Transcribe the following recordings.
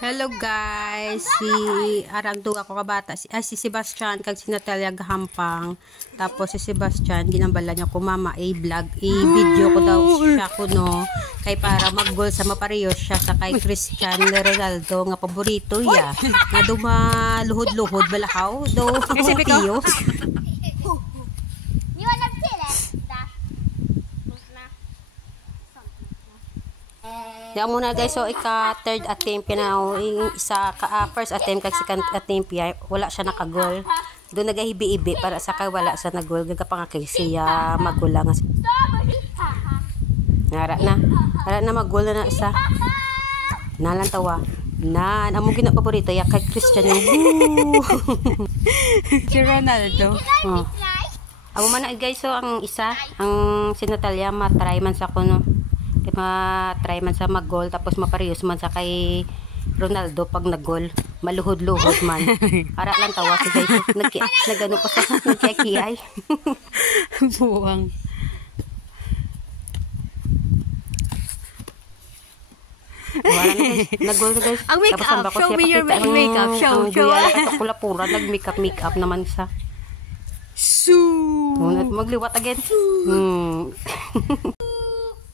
Hello guys, si Aragdug ako kabata, si Sebastian kag si Natalia gahampang. Tapos si Sebastian ginambala niya ko mama i-vlog, i-video ko daw siya kuno kay para mag-goal sa maparehas siya sa kay Cristiano Ronaldo nga paborito ya. Nga dumaluhod-luhod balahaw do Pio. Diyan muna guys, so ika-third attempt na isa first attempt kag second attempt ya, wala siya nakagol. Doon nagahibi-ibi para sa kay wala sa nagol gagapangakay siya magulang. Ngara na magol na isa. Nalan tawa. Amo gina paborito ya kay Cristiano. Si Ronaldo. Oh. Amo man guys, so ang isa, ang si Natalia matry man sa kuno. Try man sa mag-goal tapos maparehas man sa kay Ronaldo pag nag-goal maluhod-luhod man para lang tawa si guys nagano pa sa nagkikiyay buwang wala na guys nag-goal na guys ang makeup show me your makeup show pula makeup naman sa magliwat again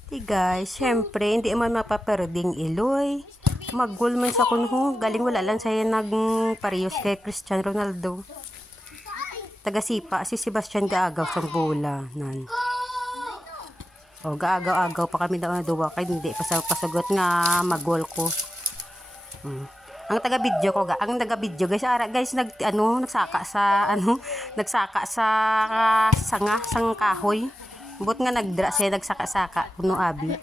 Hey guys, syempre, hindi man mapaperding iloy. Mag-goal man sa kunho. Galing wala lang siya nagparehas kay Cristiano Ronaldo. Taga-sipa, si Sebastian gaagaw sa bola. O, gaagaw-agaw pa kami na duwa. Kaya hindi, pasagot nga mag-goal ko. Ang taga-video ko, guys, ara guys, nagsaka sa sang kahoy. But nga nagdra siya nagsaka-saka kuno abi.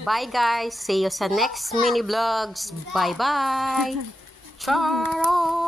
Bye guys, see you sa next mini vlogs. Bye bye. Ciao.